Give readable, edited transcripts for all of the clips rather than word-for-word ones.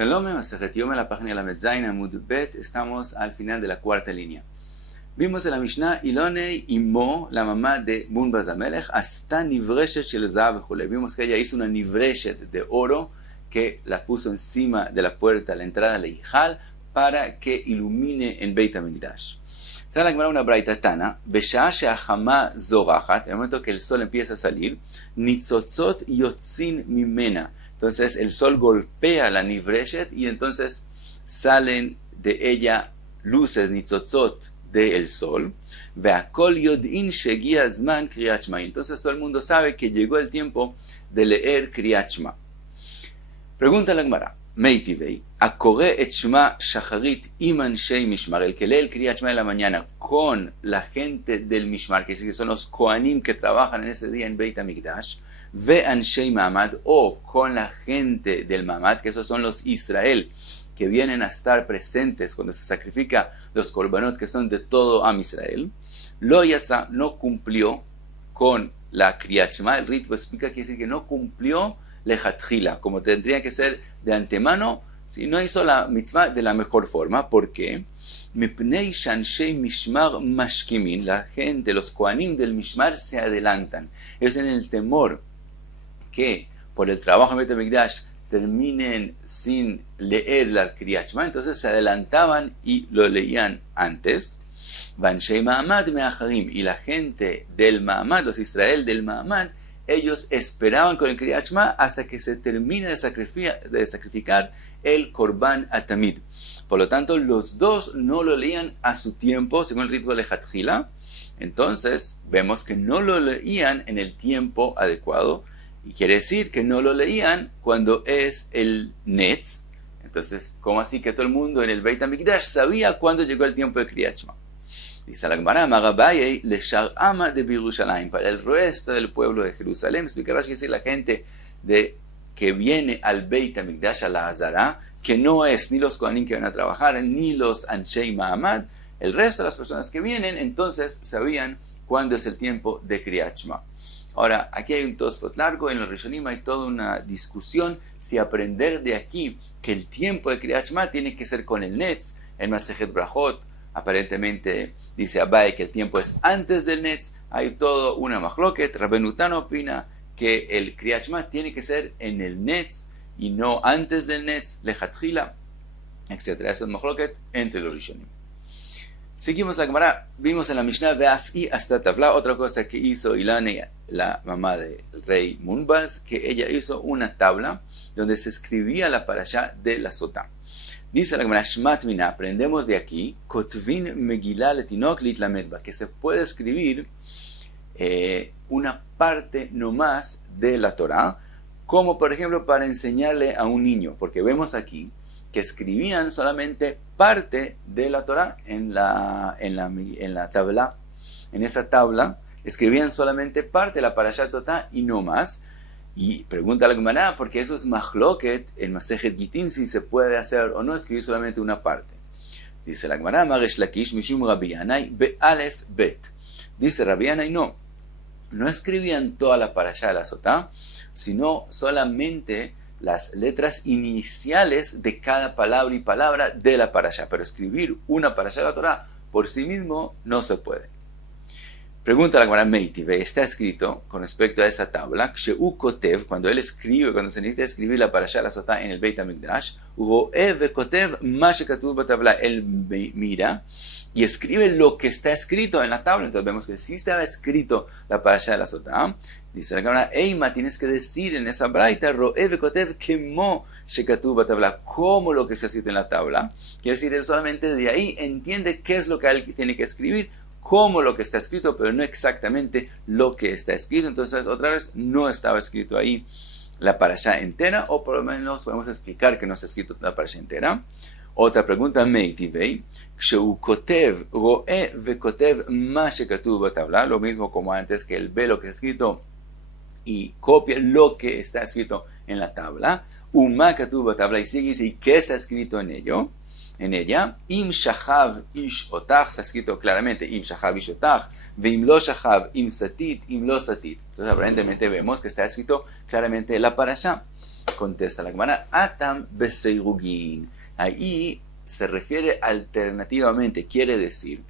Shalom, Masejet Yom, en la página de la Metzain, Amud Bet, estamos al final de la cuarta línea. Vimos en la Mishnah, Ilonei Imo, la mamá de Bunbaz Amelech, hasta Nivreshet Shel Zahav Jule. Vimos que ella hizo una Nivreshet de oro que la puso encima de la puerta, la entrada al Hijal, para que ilumine en Beit HaMikdash. Trae la Gemara una braitatana, Beshah She'achama Zorachat, en el momento que el sol empieza a salir, Nitzotzot Yotzin Mimena. Entonces el sol golpea la Nivreshet y entonces salen de ella luces nitzotzot del sol. Ve'akol yod'in shegia zman kriyat shma. Entonces todo el mundo sabe que llegó el tiempo de leer kriyat shma. Pregunta la Gemara. Meitivei, akore et shma shacharit im anshei mishmar. El que lee el kriyat shma en la mañana con la gente del mishmar, que son los kohanim que trabajan en ese día en Beit HaMikdash, ve anshei Ma'amad, o con la gente del Ma'amad, que esos son los Israel, que vienen a estar presentes cuando se sacrifica los korbanot, que son de todo Am Israel. Lo yatza, no cumplió con la kriyat shma. El ritmo explica, quiere decir que no cumplió lejatjila, como tendría que ser de antemano, si no hizo la mitzvah de la mejor forma. ¿Por qué? Mipnei shanshei mishmar mashkimin, la gente, los kohanim del mishmar se adelantan. Es en el temor que por el trabajo en Beit HaMikdash terminen sin leer la kriyat shma, entonces se adelantaban y lo leían antes. Vanshei Ma'amad me'acharim, y la gente del Ma'amad, los Israel del Ma'amad, ellos esperaban con el kriyat shma hasta que se termine de sacrificar el korban atamid. Por lo tanto, los dos no lo leían a su tiempo, según el ritual de Hatjila. Entonces, vemos que no lo leían en el tiempo adecuado. Y quiere decir que no lo leían cuando es el Netz. Entonces, ¿cómo así que todo el mundo en el Beit HaMikdash sabía cuándo llegó el tiempo de Kriyat Shma? Dice la Gemara, Magabayei leshar ama de Birushalayim, para el resto del pueblo de Jerusalén. Explicará que es la gente que viene al Beit HaMikdash, a la Hazara, que no es ni los Kohanim que van a trabajar, ni los Anshei Ma'amad. El resto de las personas que vienen, entonces sabían cuándo es el tiempo de Kriyat Shma. Ahora, aquí hay un Tosfot largo, en el Rishonim hay toda una discusión si aprender de aquí que el tiempo de Kriyat Shma tiene que ser con el Netz. En Masejet Brachot, aparentemente dice Abai que el tiempo es antes del Netz. Hay todo una machloket. Rabbeinu Tam opina que el Kriyat Shma tiene que ser en el Netz y no antes del Netz, lejatjila, etc. Eso es machloket entre los Rishonim. Seguimos la Gemara, vimos en la Mishnah Ve'af'i hasta tabla, otra cosa que hizo Ilane, la mamá del rey Bunbaz, que ella hizo una tabla donde se escribía la parashá de la Sotá. Dice la Gemara, Shmat Mina, aprendemos de aquí, Kotvin Megillah letinok litlamedba, que se puede escribir una parte nomás de la Torah, como por ejemplo para enseñarle a un niño, porque vemos aquí que escribían solamente parte de la Torah en la tabla. En esa tabla escribían solamente parte de la Parashat Sotá y no más. Y pregunta la Gemara, porque eso es machloket en Masejet Gitin, si se puede hacer o no escribir solamente una parte. Dice la Gemara, Maresh Lakish Mishum Rabbi Yanai Be'alef Bet. Dice Rabbi Yanai, no escribían toda la Parashá de la Sotá, sino solamente las letras iniciales de cada palabra y palabra de la parashá. Pero escribir una parashá de la Torah por sí mismo no se puede. Pregunta la Gemara Meitive, está escrito con respecto a esa tabla, Kshe'u kotev, cuando él escribe, cuando se necesita escribir la parashá de la Sotá en el Beit HaMikdash, ro'e ve'kotev ma shekatuv b'tabla, él mira y escribe lo que está escrito en la tabla. Entonces vemos que sí estaba escrito la parashá de la Sotá. Dice la Gemara, Eima, tienes que decir en esa braita, ro'e ve'kotev kemo shekatuv b'tabla, como lo que está escrito en la tabla. Quiere decir, él solamente de ahí entiende qué es lo que él tiene que escribir, como lo que está escrito, pero no exactamente lo que está escrito. Entonces, otra vez, no estaba escrito ahí la parashá entera, o por lo menos podemos explicar que no está escrito la parashá entera. Otra pregunta, Meitivei, Kshe'u kotev, ro'e ve'kotev ma shekatuv b'tabla, lo mismo como antes, que él ve lo que está escrito y copia lo que está escrito en la tabla. Uma katuv b'tabla, y sigue, ¿y qué está escrito en ello? En ella, im shachav ish otach, está escrito claramente, im shachav ish otach, veim lo shachav, im satit, im lo satit. Entonces aparentemente vemos que está escrito claramente la parashá. Contesta la Gemara, Atam beseirugin. Ahí se refiere alternativamente, quiere decir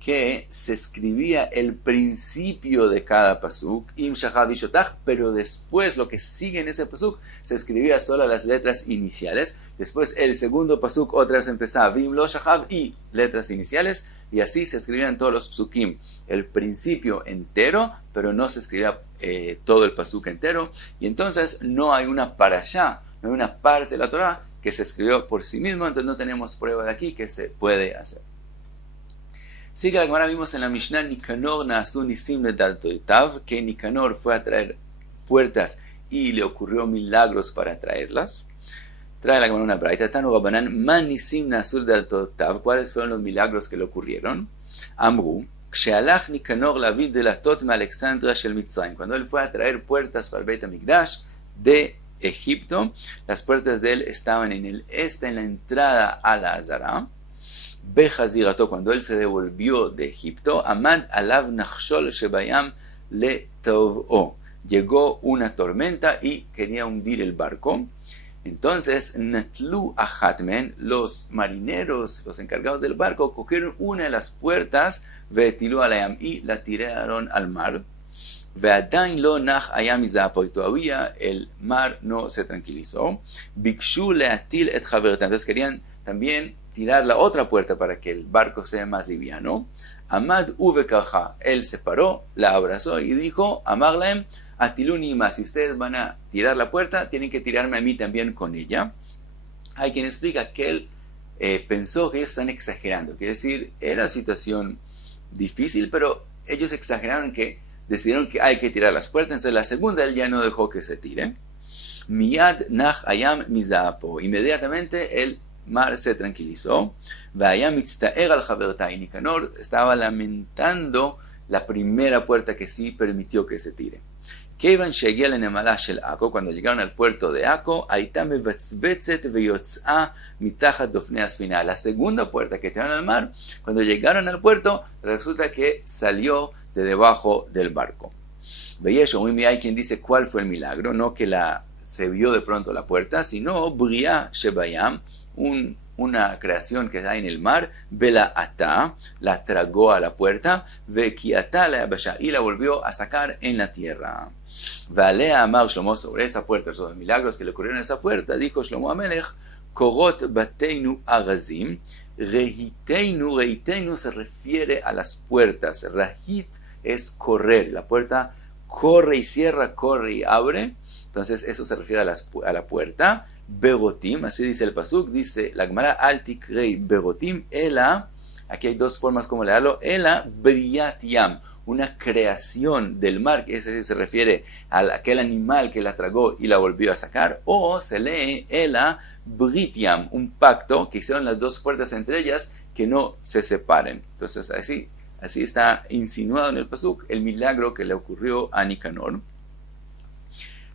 que se escribía el principio de cada pasuk, im shachab vishotach, pero después lo que sigue en ese pasuk se escribía solo las letras iniciales. Después el segundo pasuk otra vez empezaba vim lo shachab y letras iniciales, y así se escribían todos los pasukim. El principio entero, pero no se escribía todo el pasuk entero, y entonces no hay una parashá, no hay una parte de la Torah que se escribió por sí mismo, entonces no tenemos prueba de aquí que se puede hacer. Sigue la Gemara, vimos en la Mishnah, Nicanor naasu nisim ledaltoitav, que Nicanor fue a traer puertas y le ocurrió milagros para traerlas. Trae la Gemara una braita, Tanu Rabanan, man nisim naasu ledaltoitav, ¿cuáles fueron los milagros que le ocurrieron? Amru, Kshealach Nicanor lavid delatot me Alexandria shel Mitzrayim, cuando él fue a traer puertas para el Beit HaMikdash de Egipto, las puertas de él estaban en el este, en la entrada a la Azara. Bejazirato, cuando él se devolvió de Egipto, Amad alav nachshol shebayam le tov'o, llegó una tormenta y quería hundir el barco. Entonces, natlu achatmen, los marineros, los encargados del barco, cogieron una de las puertas, vetilu alayam, y la tiraron al mar. Ve'adain lo nach ayam izapo, y todavía el mar no se tranquilizó. Bikshu leatil et chaverta, entonces querían también tirar la otra puerta para que el barco sea más liviano. Amad uvekarja, él se paró, la abrazó y dijo, amarlaem atiluni más, si ustedes van a tirar la puerta, tienen que tirarme a mí también con ella. Hay quien explica que él pensó que ellos están exagerando, quiere decir, era situación difícil, pero ellos exageraron, que decidieron que hay que tirar las puertas, entonces la segunda él ya no dejó que se tiren. Miyad nach ayam mizapo, inmediatamente el mar se tranquilizó. Y Nicanor estaba lamentando la primera puerta que sí permitió que se tire. Cuando llegaron al puerto de Ako, la segunda puerta que tiraron al mar, cuando llegaron al puerto, resulta que salió de debajo del barco. Hay quien dice cuál fue el milagro, no que se vio de pronto la puerta, sino Bria Shebayam, una creación que hay en el mar, Bela Ata, la tragó a la puerta, Vekiata la Yabasha, y la volvió a sacar en la tierra. Valea Amar Shlomo, sobre esa puerta, sobre los milagros que le ocurrieron a esa puerta, dijo Shlomo Amelech, Korot Bateinu Agazim, Reiteinu se refiere a las puertas, Rahit es correr, la puerta corre y cierra, corre y abre, entonces eso se refiere a la puerta. Berotim, así dice el pasuk, dice la Gemara, al tikrei berotim, ela, aquí hay dos formas como leerlo, ela briat yam, una creación del mar, que ese se refiere a aquel animal que la tragó y la volvió a sacar, o se lee ela brit yam, un pacto que hicieron las dos puertas entre ellas que no se separen. Entonces así está insinuado en el pasuk el milagro que le ocurrió a Nicanor.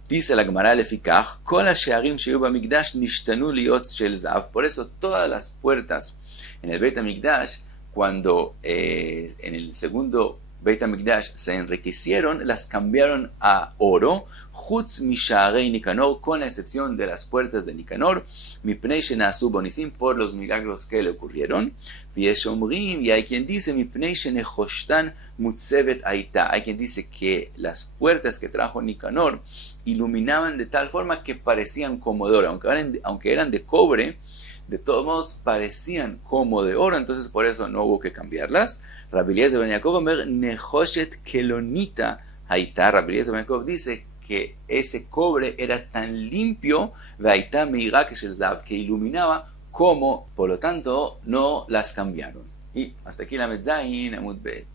Dice la Gemara lefikach, kol hashearim sheyu bamikdash nishtanu liot shel zav. Por eso todas las puertas en el Beit HaMikdash, cuando en el segundo Beit HaMikdash se enriquecieron, las cambiaron a oro, chutz misharei Nicanor, con la excepción de las puertas de Nicanor, mipnei shenasu bonisim, por los milagros que le ocurrieron. Vieshomrim, y hay quien dice mipnei shenechoshtan mutzevet aita, hay quien dice que las puertas que trajo Nicanor iluminaban de tal forma que parecían como de oro, aunque eran de cobre, de todos modos parecían como de oro, entonces por eso no hubo que cambiarlas. Rabbi Eliezer ben Yaakov Omer nechoshet kelonita haita, Rabbi Eliezer ben Yaakov dice que ese cobre era tan limpio, ve'aita meira que shel zav, que iluminaba como, por lo tanto no las cambiaron. Y hasta aquí la Lamed Zayin Amud Bet.